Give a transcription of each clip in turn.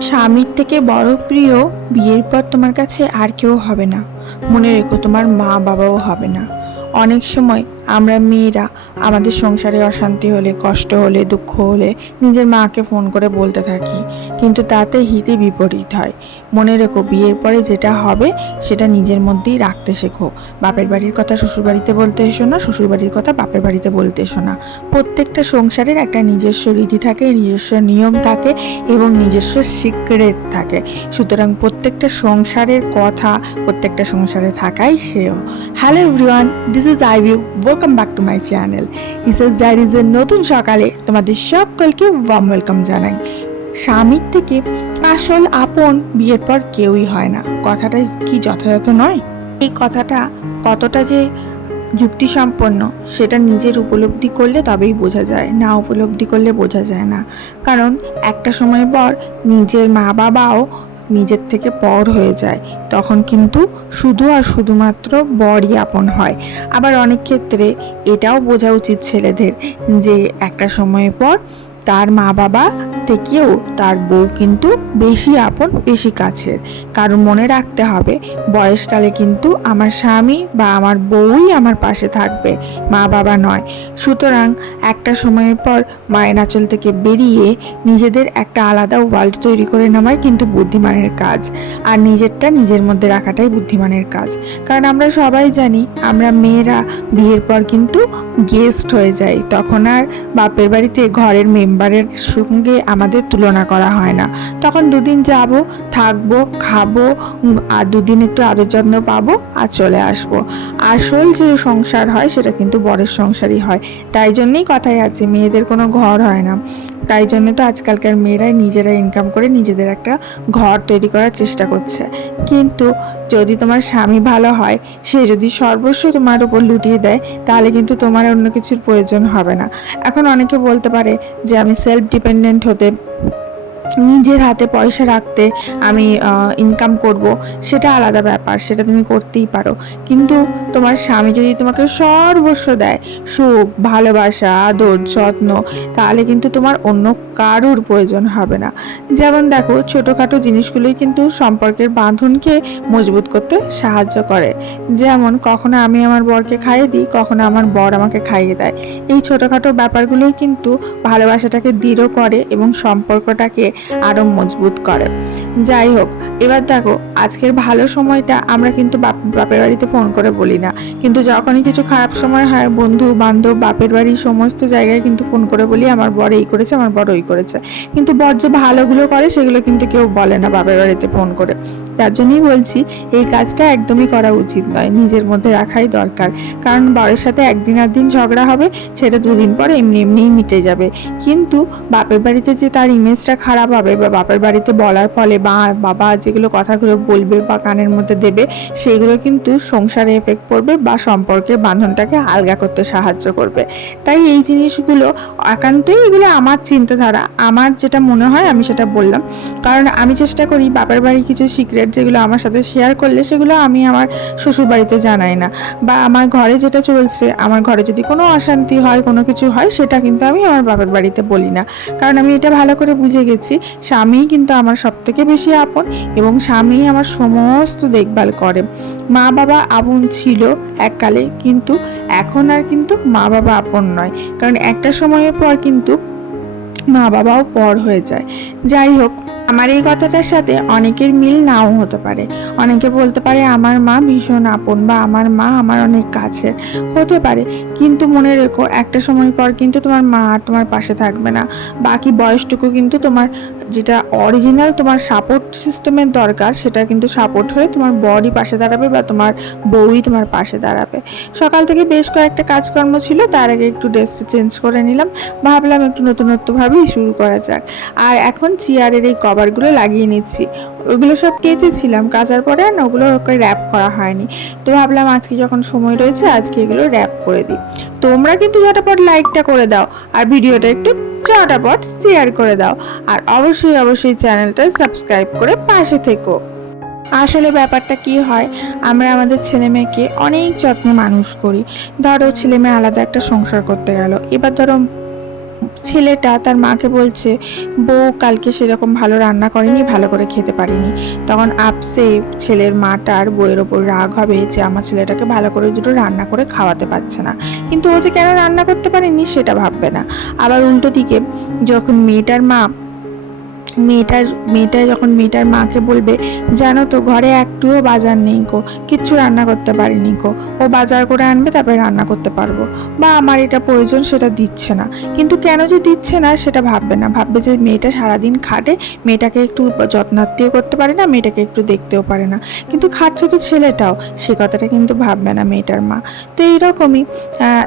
স্বামীর থেকে বড় প্রিয় বিয়ের পর তোমার কাছে আর কেউ হবে না। মনে রেখো তোমার মা বাবাও হবে না। অনেক সময় আমরা মেয়েরা আমাদের সংসারে অশান্তি হলে, কষ্ট হলে, দুঃখ হলে নিজের মাকে ফোন করে বলতে থাকি। কিন্তু তাতে হিতে বিপরীত হয়। মনে রেখো, বিয়ের পরে যেটা হবে সেটা নিজের মধ্যেই রাখতে শেখো। বাপের বাড়ির কথা শ্বশুরবাড়িতে বলতে এসো না শ্বশুরবাড়ির কথা বাপের বাড়িতে বলতে এসো না। প্রত্যেকটা সংসারের একটা নিজস্ব রীতি থাকে, নিজস্ব নিয়ম থাকে এবং নিজস্ব সিক্রেট থাকে। সুতরাং প্রত্যেকটা সংসারের কথা প্রত্যেকটা সংসারে থাকাই শ্রেয়। Hello everyone this is I view welcome back to my channel ইসেস ডায়েরিজের নতুন সকালে তোমাদের সকলকে ওয়ার্ম ওয়েলকাম জানাই। স্বামীর থেকে আসল আপন বিয়ের পর কেউই হয় না। কথাটা কি যথাযথ নয়? এই কথাটা কতটা যে যুক্তিসম্পন্ন, সেটা নিজের উপলব্ধি করলে তবেই বোঝা যায়, না উপলব্ধি করলে বোঝা যায় না। কারণ একটা সময় পর নিজের মা বাবাও নিজের থেকে পর হয়ে যায়, তখন কিন্তু শুধু আর শুধুমাত্র বরই আপন হয়। আবার অনেক ক্ষেত্রে এটাও বোঝা উচিত ছেলেদের যে একটা সময় পর তার মা বাবা থেকেও তার বউ কিন্তু বেশি আপন, বেশি কাছের। কারণ মনে রাখতে হবে, বয়সকালে কিন্তু আমার স্বামী বা আমার বউই আমার পাশে থাকবে, মা বাবা নয়। সুতরাং একটা সময়ের পর মায়ের আঁচল থেকে বেরিয়ে নিজেদের একটা আলাদা ওয়ার্ল্ড তৈরি করে নেওয়াই কিন্তু বুদ্ধিমানের কাজ। আর নিজেরটা নিজের মধ্যে রাখাটাই বুদ্ধিমানের কাজ। কারণ আমরা সবাই জানি, আমরা মেয়েরা বিয়ের পর কিন্তু গেস্ট হয়ে যাই। তখন আর বাপের বাড়িতে ঘরের মেম্বারের সঙ্গে আমাদের তুলনা করা হয় না। তখন দুদিন যাব, থাকব, খাব আর দুদিন একটু আদর যত্ন পাবো আর চলে আসব। আসল যে সংসার হয় সেটা কিন্তু বরের সংসারই হয়। তাই জন্যেই কথাই আছে, মেয়েদের কোনো ঘর হয় না। তাই জন্য তো আজকালকার মেয়েরাই নিজেরা ইনকাম করে নিজেদের একটা ঘর তৈরি করার চেষ্টা করছে। কিন্তু যদি তোমার স্বামী ভালো হয়, সে যদি সর্বস্ব তোমার উপর লুটিয়ে দেয়, তাহলে কিন্তু তোমার অন্য কিছুর প্রয়োজন হবে না। এখন অনেকে বলতে পারে যে আমি সেলফ ডিপেন্ডেন্ট হতে নিজের হাতে পয়সা রাখতে আমি ইনকাম করব, সেটা আলাদা ব্যাপার, সেটা তুমি করতেই পারো। কিন্তু তোমার স্বামী যদি তোমাকে সর্বস্ব দেয়, সুখ, ভালোবাসা, আদর, যত্ন, তাহলে কিন্তু তোমার অন্য কারুর প্রয়োজন হবে না। যেমন দেখো, ছোটোখাটো জিনিসগুলোই কিন্তু সম্পর্কের বাঁধনকে মজবুত করতে সাহায্য করে। যেমন, কখনো আমি আমার বরকে খাইয়ে দিই, কখনো আমার বর আমাকে খাইয়ে দেয়। এই ছোটোখাটো ব্যাপারগুলোই কিন্তু ভালোবাসাটাকে দৃঢ় করে এবং সম্পর্কটাকে আরও মজবুত করে। যাই হোক এবার দেখো, আজকের ভালো সময়টা আমরা কিন্তু বাপ, বাপের বাড়িতে ফোন করে বলি না। কিন্তু যখনই কিছু খারাপ সময় হয়, বন্ধু, বান্ধব, বাপের বাড়ি, সমস্ত জায়গায় কিন্তু ফোন করে বলি, আমার বর এই করেছে, আমার বর ওই করেছে। কিন্তু বর যে ভালোগুলো করে, সেগুলো কিন্তু কেউ বলে না বাপের বাড়িতে ফোন করে। তার জন্যই বলছি, এই কাজটা একদমই করা উচিত নয়। নিজের মধ্যে রাখাই দরকার। কারণ বরের সাথে একদিন আর দিন ঝগড়া হবে, সেটা দুদিন পরে এমনি, এমনিই মিটে যাবে। কিন্তু বাপের বাড়িতে যে তার ইমেজটা খারাপ হবে বা বাপের বাড়িতে বলার ফলে বা, বাবা যেগুলো কথাগুলো বলবে বা কানের মধ্যে দেবে সেইগুলো কিন্তু সংসারে এফেক্ট পড়বে বা সম্পর্কের বাঁধনটাকে আলগা করতে সাহায্য করবে। তাই এই জিনিসগুলো একান্তই এগুলো আমার চিন্তাধারা, আমার যেটা মনে হয় আমি সেটা বললাম। কারণ আমি চেষ্টা করি বাপের বাড়ির কিছু সিক্রেট যেগুলো আমার সাথে শেয়ার করলে সেগুলো আমি আমার শ্বশুর বাড়িতে জানাই না। বা আমার ঘরে যেটা চলছে, আমার ঘরে যদি কোনো অশান্তি হয়, কোনো কিছু হয়, সেটা কিন্তু আমি আমার বাপের বাড়িতে বলি না। কারণ আমি এটা ভালো করে বুঝে গেছি, স্বামী কিন্তু আমার সব থেকে বেশি আপন এবং স্বামী আমার সমস্ত দেখভাল করে। মা বাবা আপন ছিল এককালে, কিন্তু এখন আর কিন্তু মা বাবা আপন নয়। কারণ একটা সময়ের পর কিন্তু মা বাবাও পর হয়ে যায়। যাই হোক আমার এই কথাটার সাথে অনেকের মিল নাও হতে পারে। অনেকে বলতে পারে, আমার মা ভীষণ আপন বা আমার মা আমার অনেক কাছের। হতে পারে। কিন্তু মনে রেখো, একটা সময় পর কিন্তু তোমার মা আর তোমার পাশে থাকবে না। বাকি বয়সটুকু কিন্তু তোমার যেটা অরিজিনাল তোমার সাপোর্ট সিস্টেমের দরকার, সেটা কিন্তু সাপোর্ট হয়ে তোমার বডি পাশে দাঁড়াবে বা তোমার বউই তোমার পাশে দাঁড়াবে। সকাল থেকে বেশ কয়েকটা কাজকর্ম ছিল, তার আগে একটু ড্রেসটা চেঞ্জ করে নিলাম। ভাবলাম একটু নতুনত্বভাবেই শুরু করা যাক। আর এখন চেয়ারের এই কভারগুলো লাগিয়ে নিচ্ছি। ওগুলো সব কেচেছিলাম, কাচার পরে আর ওগুলো ওকে র্যাপ করা হয়নি। তো ভাবলাম আজকে যখন সময় রয়েছে, আজকে এগুলো র্যাপ করে দিই। তোমরা কিন্তু ঝটাপট লাইকটা করে দাও আর ভিডিওটা একটু চটাপট শেয়ার করে দাও। আর অবশ্যই অবশ্যই চ্যানেলটা সাবস্ক্রাইব করে পাশে থেকো। আসলে ব্যাপারটা কি হয়, আমরা আমাদের ছেলে মেয়েকে অনেক যত্নে মানুষ করি। ধরো ছেলে মেয়ে আলাদা একটা সংসার করতে গেল, এবার ধরো ছেলেটা তার মাকে বলছে, বউ কালকে সেরকম ভালো রান্না করেনি, ভালো করে খেতে পারিনি। তখন আপসে ছেলের মাটার বইয়ের ওপর রাগ হবে যে আমার ছেলেটাকে ভালো করে দুটো রান্না করে খাওয়াতে পারছে না। কিন্তু ও যে কেন রান্না করতে পারেনি সেটা ভাববে না। আবার উল্টো দিকে যখন মেয়েটার মা মেয়েটার মেয়েটা যখন মেয়েটার মাকে বলবে, জানো তো, ঘরে একটুও বাজার নেই কো কিচ্ছু রান্না করতে পারিনি কো ও বাজার করে আনবে, তারপরে রান্না করতে পারব। বা আমার এটা প্রয়োজন, সেটা দিচ্ছে না। কিন্তু কেন যে দিচ্ছে না, সেটা ভাববে না। ভাববে যে মেয়েটা সারাদিন খাটে, মেয়েটাকে একটু যত্নার্থীও করতে পারে না, মেয়েটাকে একটু দেখতেও পারে না। কিন্তু খাটছে তো ছেলেটাও, সে কথাটা কিন্তু ভাববে না মেয়েটার মা। তো এইরকমই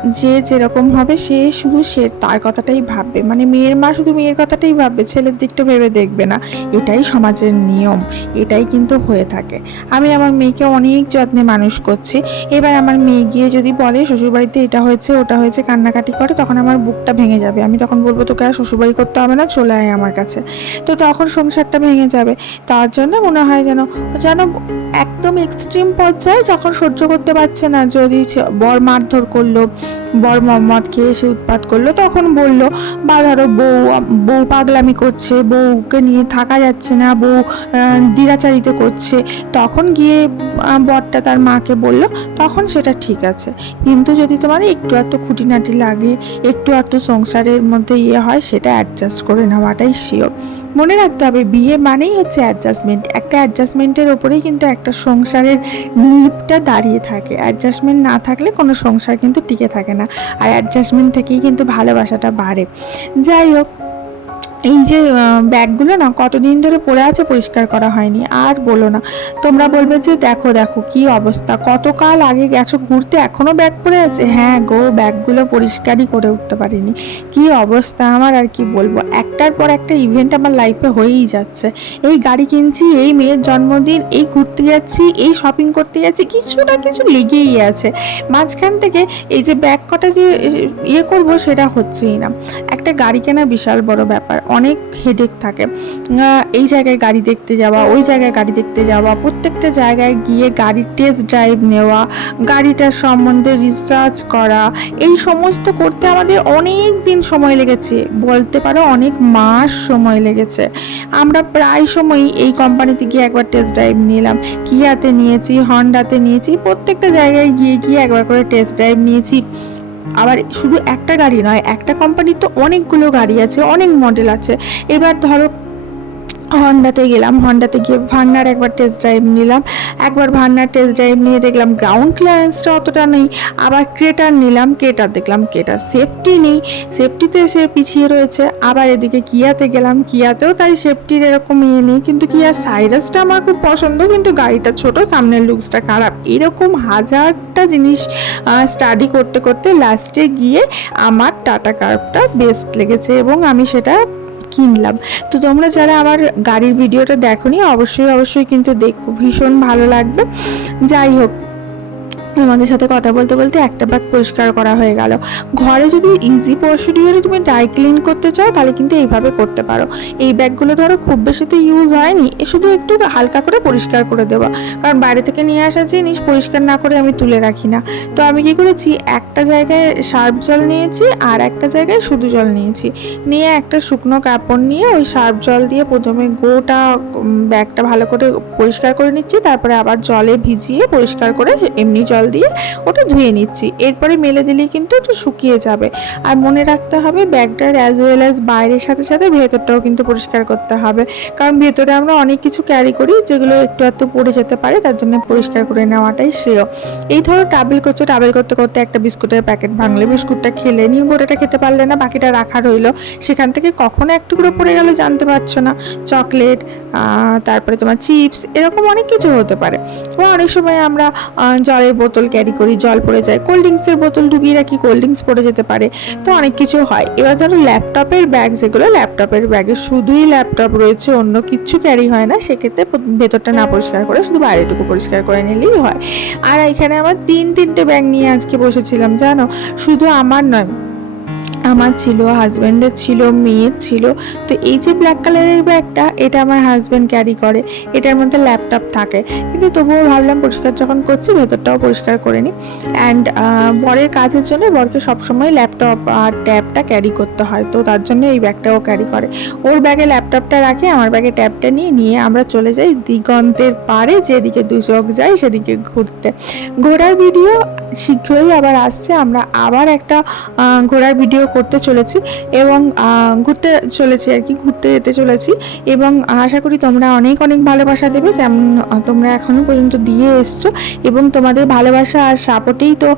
যে যেরকম হবে, সে শুধু সে তার কথাটাই ভাববে। মানে মেয়ের মা শুধু মেয়ের কথাটাই ভাববে, ছেলের দিকটা ভেবে দেখবে না। এটাই সমাজের নিয়ম, এটাই কিন্তু হয়ে থাকে। আমি আমার মেয়েকে অনেক যত্নে মানুষ করছি। এবার আমার মেয়ে গিয়ে যদি বলে, শ্বশুরবাড়িতে এটা হয়েছে, ওটা হয়েছে, কান্নাকাটি করে, তখন আমার বুকটা ভেঙে যাবে। আমি তখন বলব, তোকে আর শ্বশুরবাড়ি করতে হবে না, চলে আয় আমার কাছে। তো তখন সংসারটা ভেঙে যাবে। তার জন্য মনে হয় যেন যেন একদম এক্সট্রিম পর্যায়ে যখন সহ্য করতে পারছে না, যদি বর মারধর করল, বর মদ খেয়ে সে উৎপাত করল, তখন বলল বা ধরো বউ বউ পাগলামি করছে, বউকে নিয়ে থাকা যাচ্ছে না, বউ দিরাচারিত করছে। তখন গিয়ে বরটা তার মাকে বলল, তখন সেটা ঠিক আছে। কিন্তু যদি তোমার একটু একটু খুঁটিনাটি লাগে, একটু একটু সংসারের মধ্যে ইয়ে হয়, সেটা অ্যাডজাস্ট করে নেওয়াটাই শিওর মনে রাখতে হবে, বিয়ে মানেই হচ্ছে অ্যাডজাস্টমেন্ট একটা অ্যাডজাস্টমেন্টের ওপরেই কিন্তু একটা সংসারের নিপটা দাঁড়িয়ে থাকে। অ্যাডজাস্টমেন্ট না থাকলে কোনো সংসার কিন্তু টিকে থাকে না। আর অ্যাডজাস্টমেন্ট থেকেই কিন্তু ভালোবাসাটা বাড়ে। যাই হোক এই যে ব্যাগগুলো না কতদিন ধরে পড়ে আছে পরিষ্কার করা হয়নি, আর বলো না। তোমরা বলবে যে দেখো দেখো কি অবস্থা। কতকাল আগে গেছো ঘুরতে, এখনও ব্যাগ পড়ে আছে? হ্যাঁ গো, ব্যাগগুলো পরিষ্কারই করে উঠতে পারিনি। কি অবস্থা আমার, আর কি বলব? একটার পর একটা ইভেন্ট আমার লাইফে হয়েই যাচ্ছে। এই গাড়ি কিনছি, এই মেয়ের জন্মদিন, এই ঘুরতে যাচ্ছি, এই শপিং করতে যাচ্ছি, কিছু না কিছু লেগেই আছে। মাঝখান থেকে এই যে ব্যাগ কটা যে ইয়ে করব সেটা হচ্ছেই না। একটা গাড়ি কেনা বিশাল বড় ব্যাপার। অনেক হেডেক থাকে। এই জায়গায় গাড়ি দেখতে যাওয়া, ওই জায়গায় গাড়ি দেখতে যাওয়া, প্রত্যেকটা জায়গায় গিয়ে গাড়ির টেস্ট ড্রাইভ নেওয়া, গাড়িটার সম্বন্ধে রিসার্চ করা, এই সমস্ত করতে আমাদের অনেক দিন সময় লেগেছে। বলতে পারো অনেক মাস সময় লেগেছে। আমরা প্রায় সময় এই কোম্পানিতে গিয়ে একবার টেস্ট ড্রাইভ নিলাম। কিয়াতে নিয়েছি হন্ডাতে নিয়েছি, প্রত্যেকটা জায়গায় গিয়ে গিয়ে একবার করে টেস্ট ড্রাইভ নিয়েছি। আবার শুধু একটা গাড়ি নয়, একটা কোম্পানির তো অনেকগুলো গাড়ি আছে, অনেক মডেল আছে। এবার ধরো হন্ডাতে গেলাম হন্ডাতে গিয়ে ভান্নার একবার টেস্ট ড্রাইভ নিলাম। একবার ভান্নার টেস্ট ড্রাইভ নিয়ে দেখলাম গ্রাউন্ড ক্লিয়ারেন্সটা অতটা নেই, আবার ক্রেটার নিলাম, ক্রেটার দেখলাম ক্রেটার সেফটি নেই সেফটিতে সে পিছিয়ে রয়েছে, আবার এদিকে কিয়াতে গেলাম, কিয়াতেও তাই সেফটির এরকম ইয়ে নেই, কিন্তু কিয়া সাইরাসটা আমার খুব পছন্দ, কিন্তু গাড়িটা ছোট, সামনের লুকসটা খারাপ। এরকম হাজারটা জিনিস স্টাডি করতে করতে লাস্টে গিয়ে আমার টাটা কার্ভটা বেস্ট লেগেছে এবং আমি সেটা কিনলাম তো তোমরা যারা আমার গাড়ির ভিডিওটা দেখোনি, অবশ্যই অবশ্যই কিন্তু দেখো। ভীষণ ভালো লাগবে। যাই হোক তোমাদের সাথে কথা বলতে বলতে একটা ব্যাগ পরিষ্কার করা হয়ে গেল। ঘরে যদি ইজি প্রসিডিওরে তুমি ড্রাই ক্লিন করতে চাও, তাহলে কিন্তু এইভাবে করতে পারো। এই ব্যাগগুলো ধরো খুব বেশি তো ইউজ হয়নি, এ শুধু একটু হালকা করে পরিষ্কার করে দেওয়া কারণ বাইরে থেকে নিয়ে আসা জিনিস পরিষ্কার না করে আমি তুলে রাখি না। তো আমি কি করেছি, একটা জায়গায় সার্ফ জল নিয়েছি আর একটা জায়গায় শুধু জল নিয়েছি। নিয়ে একটা শুকনো কাপড় নিয়ে ওই সার্ফ জল দিয়ে প্রথমে গোটা ব্যাগটা ভালো করে পরিষ্কার করে নিচ্ছি, তারপরে আবার জলে ভিজিয়ে পরিষ্কার করে এমনি জল দিয়ে ওটা ধুয়ে নিচ্ছি। এরপরে মেলে দিলেই কিন্তু একটু শুকিয়ে যাবে। আর মনে রাখতে হবে ব্যাগটার অ্যাজ ওয়েল অ্যাজ বাইরের সাথে সাথে ভেতরটাও কিন্তু পরিষ্কার করতে হবে। কারণ ভেতরে আমরা অনেক কিছু ক্যারি করি, যেগুলো একটু একটু পড়ে যেতে পারে, তার জন্য পরিষ্কার করে নেওয়াটাই শ্রেয়। এই ধরো ট্রাভেল করছ ট্রাভেল করতে করতে একটা বিস্কুটের প্যাকেট ভাঙলে, বিস্কুটটা খেলে নিয়ে গোটাটা খেতে পারলে না, বাকিটা রাখা রইল। সেখান থেকে কখনো এক টুকরো পড়ে গেলে, জানতে পারছ না। চকলেট তারপরে তোমার চিপস এরকম অনেক কিছু হতে পারে। অনেক সময় আমরা জলের বোতল ক্যারি করি, জল পড়ে যায় কোল্ড ড্রিঙ্কসের বোতল ঢুকিয়ে রাখি কোল্ড ড্রিঙ্কস পড়ে যেতে পারে। তো অনেক কিছু হয়। এবার ধরো ল্যাপটপের ব্যাগ যেগুলো ল্যাপটপের ব্যাগে শুধুই ল্যাপটপ রয়েছে, অন্য কিছু ক্যারি হয় না। সেক্ষেত্রে ভেতরটা না পরিষ্কার করে, শুধু বাইরেটুকু পরিষ্কার করে নিলেই হয়। আর এখানে আমার তিন, তিনটে ব্যাগ নিয়ে আজকে বসেছিলাম, জানো? শুধু আমার নয় আমার ছিল হাজব্যান্ডের ছিল, মেয়ের ছিল। তো এই যে ব্ল্যাক কালারের ব্যাগটা, এটা আমার হাজব্যান্ড ক্যারি করে। এটার মধ্যে ল্যাপটপ থাকে। কিন্তু তবুও ভাবলাম পরিষ্কার যখন করছি, ভেতরটাও পরিষ্কার করে নিই। অ্যান্ড বরের কাজের জন্য বরকে সবসময় ল্যাপটপ ল্যাপটপ আর ট্যাবটা ক্যারি করতে হয়। তো তার জন্য এই ব্যাগটাও ক্যারি করে। ওর ব্যাগে ল্যাপটপটা রাখে, আমার ব্যাগে ট্যাবটা নিয়ে নিয়ে আমরা চলে যাই দিগন্তের পাড়ে, যেদিকে দু চোখ যাই সেদিকে ঘুরতে। ঘোরার ভিডিও শীঘ্রই আবার আসছে, আমরা আবার একটা ঘোরার ভিডিও করতে চলেছি এবং ঘুরতে চলেছি আর কি, ঘুরতে যেতে চলেছি এবং আশা করি তোমরা অনেক অনেক ভালোবাসা দেবে, যেমন তোমরা এখনও পর্যন্ত দিয়ে এসছো এবং তোমাদের ভালোবাসা আর সাপোর্টেই তো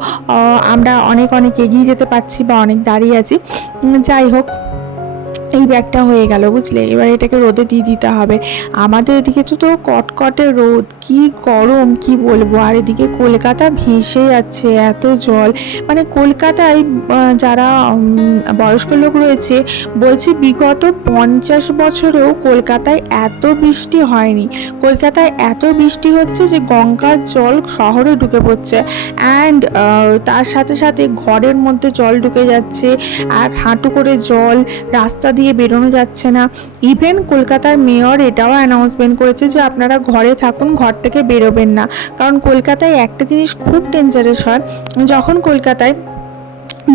আমরা অনেক অনেক এগিয়ে যেতে পারছি বা অনেক দাঁড়িয়ে আছি। যাই হোক এই ব্যাগটা হয়ে গেল, বুঝলে? এবার এটাকে রোদে দিয়ে দিতে হবে। আমাদের এদিকে তো তো কটকটে রোদ। কি গরম, কি বলব? আর এদিকে কলকাতা ভেসে যাচ্ছে, এত জল। মানে কলকাতায় যারা বয়স্ক লোক রয়েছে, বলছি বিগত পঞ্চাশ বছরেও কলকাতায় এত বৃষ্টি হয়নি। কলকাতায় এত বৃষ্টি হচ্ছে যে গঙ্গার জল শহরে ঢুকে পড়ছে। অ্যান্ড তার সাথে সাথে ঘরের মধ্যে জল ঢুকে যাচ্ছে। আর হাঁটু করে জল, রাস্তা দিয়ে বেরোনো যাচ্ছে না। ইভেন কলকাতার মেয়র এটাও অ্যানাউন্সমেন্ট করেছে যে আপনারা ঘরে থাকুন, ঘর থেকে বেরোবেন না। কারণ কলকাতায় একটা জিনিস খুব ডেঞ্জারাস হয়। যখন কলকাতায়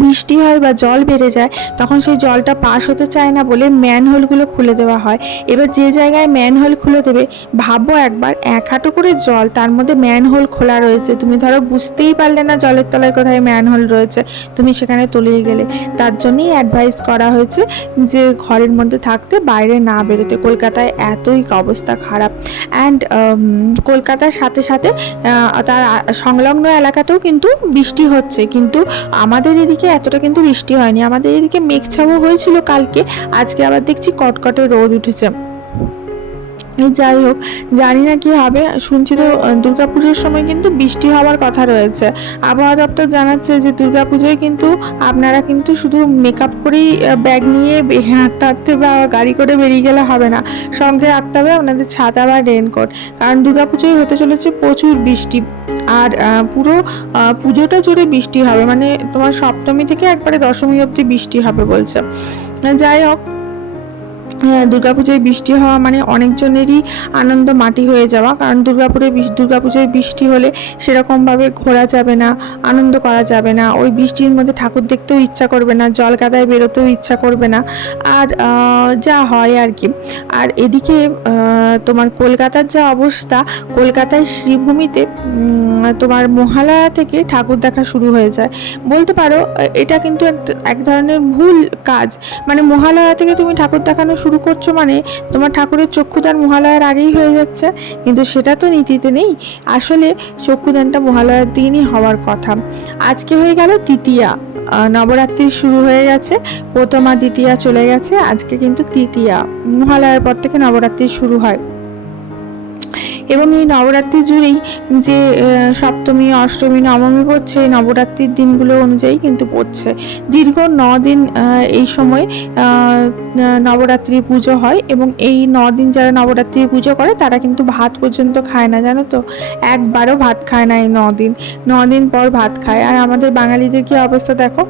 বৃষ্টি হয় বা জল বেড়ে যায়, তখন সেই জলটা পাস হতে চায় না বলে ম্যানহোলগুলো খুলে দেওয়া হয়। এবার যে জায়গায় ম্যানহোল খুলে দেবে, ভাবো একবার, এক হাঁটু করে জল, তার মধ্যে ম্যানহোল খোলা রয়েছে। তুমি ধরো বুঝতেই পারলে না জলের তলায় কোথায় ম্যানহোল রয়েছে। তুমি সেখানে তলিয়ে গেলে। তার জন্যই অ্যাডভাইস করা হয়েছে যে, ঘরের মধ্যে থাকতে, বাইরে না বেরোতে। কলকাতায় এতই অবস্থা খারাপ। অ্যান্ড কলকাতার সাথে সাথে তার সংলগ্ন এলাকাতেও কিন্তু বৃষ্টি হচ্ছে। কিন্তু আমাদের এদিকে এতটা কিন্তু বৃষ্টি হয়নি। আমাদের এদিকে মেঘছাও হয়েছিল কালকে। আজকে আবার দেখছি কটকটে রোদ উঠেছে। যাই হোক, জানি না কি হবে। শুনছি তো দুর্গাপুজোর সময় কিন্তু বৃষ্টি হওয়ার কথা রয়েছে। আবহাওয়া দপ্তর জানাচ্ছে যে, দুর্গাপুজোয় কিন্তু আপনারা কিন্তু শুধু মেকআপ করেই ব্যাগ নিয়ে হাঁটতে হাঁটতে বা গাড়ি করে বেরিয়ে গেলে হবে না। সঙ্গে রাখতে হবে আপনাদের ছাতা বা রেনকোট কারণ দুর্গাপুজোয় হতে চলেছে প্রচুর বৃষ্টি। আর পুরো পুজোটা জুড়ে বৃষ্টি হবে। মানে তোমার সপ্তমী থেকে একবারে দশমী অবধি বৃষ্টি হবে বলছে। যাই হোক দুর্গাপুজোয় বৃষ্টি হওয়া মানে অনেকজনেরই আনন্দ মাটি হয়ে যাওয়া। কারণ দুর্গাপুরে দুর্গাপুজোয় বৃষ্টি হলে সেরকমভাবে ঘোরা যাবে না, আনন্দ করা যাবে না। ওই বৃষ্টির মধ্যে ঠাকুর দেখতেও ইচ্ছা করবে না, জল কাদায় বেরোতেও ইচ্ছা করবে না। আর যা হয় আর কি। আর এদিকে তোমার কলকাতার যা অবস্থা কলকাতায় শ্রীভূমিতে তোমার মহালয়া থেকে ঠাকুর দেখা শুরু হয়ে যায়। বলতে পারো এটা কিন্তু এক ধরনের ভুল কাজ। মানে মহালয়া থেকে তুমি ঠাকুর দেখানো শুরু করছ মানে তোমার ঠাকুরের চক্ষুদান মহালয়ার আগেই হয়ে যাচ্ছে, কিন্তু সেটা তো নীতিতে নেই। আসলে চক্ষুদানটা মহালয়ার দিনই হওয়ার কথা। আজকে হয়ে গেল তৃতীয়া। নবরাত্রি শুরু হয়ে গেছে, প্রথমা, দ্বিতীয়া চলে গেছে, আজকে কিন্তু তৃতীয়া। মহালয়ার পর থেকে নবরাত্রি শুরু হয়। এবং এই নবরাত্রি জুড়েই যে সপ্তমী, অষ্টমী, নবমী পড়ছে, এই নবরাত্রির দিনগুলো অনুযায়ী কিন্তু পড়ছে। দীর্ঘ ন দিন এই সময় নবরাত্রি পুজো হয় এবং এই ন দিন যারা নবরাত্রি পুজো করে, তারা কিন্তু ভাত পর্যন্ত খায় না, জানো তো? একবারও ভাত খায় না এই ন দিন। ন দিন পর ভাত খায়। আর আমাদের বাঙালিদের কি অবস্থা দেখো?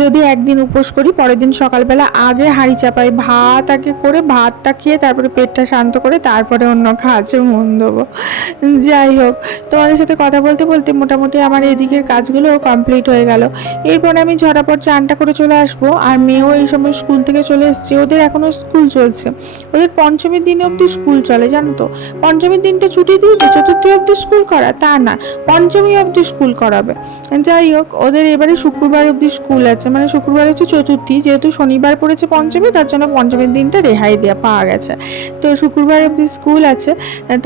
যদি একদিন উপোস করি, পরের দিন সকালবেলা আগে হাঁড়ি চাপাই, ভাত আগে করে ভাতটা খেয়ে তারপরে পেটটা শান্ত করে, তারপরে অন্য কাজে মন দেবো। যাই হোক, তোমাদের সাথে কথা বলতে বলতে মোটামুটি আমার এদিকের কাজগুলো কমপ্লিট হয়ে গেল। এরপর আমি ঝরাপট চানটা করে চলে আসব, আর মেয়েও এই সময় স্কুল থেকে চলে এসছে। ওদের এখনও স্কুল চলছে। ওদের পঞ্চমীর দিনে অবধি স্কুল চলে, জানো তো? পঞ্চমীর দিনটা ছুটি দিয়ে চতুর্থী অবধি স্কুল করা, তা না। পঞ্চমী অবধি স্কুল করাবে। যাই হোক, ওদের এবারে শুক্রবার অবধি স্কুল আছে। মানে শুক্রবার হচ্ছে চতুর্থী, যেহেতু শনিবার পড়েছে পঞ্চমী, তার জন্য পঞ্চমীর দিনটা রেহাই দেওয়া পাওয়া গেছে। তো শুক্রবার অবধি স্কুল আছে,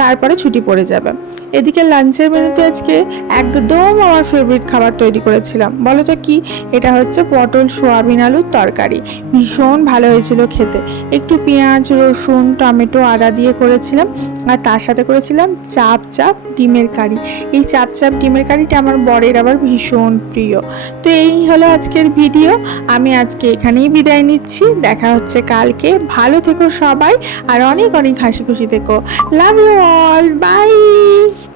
তারপরে ছুটি পড়ে যাবে। এদিকে লাঞ্চের মেনুতে আজকে একদম আমার ফেভারিট খাবার তৈরি করেছিলাম। বলো তো কি? এটা হচ্ছে পটল, সোয়াবিন আলুর তরকারি। ভীষণ ভালো হয়েছিল খেতে। একটু পেঁয়াজ, রসুন, টমেটো, আদা দিয়ে করেছিলাম। আর তার সাথে করেছিলাম চাপ চাপ ডিমের কারি। এই চাপ চাপ ডিমের কারিটা আমার বরের আবার ভীষণ প্রিয়। তো এই হলো আজকের ভিডিও। আমি আজকে এখানেই বিদায় নিচ্ছি। দেখা হচ্ছে কালকে। ভালো থেকো সবাই। আর অনেক অনেক হাসি খুশি থেকো। Love you all Bye!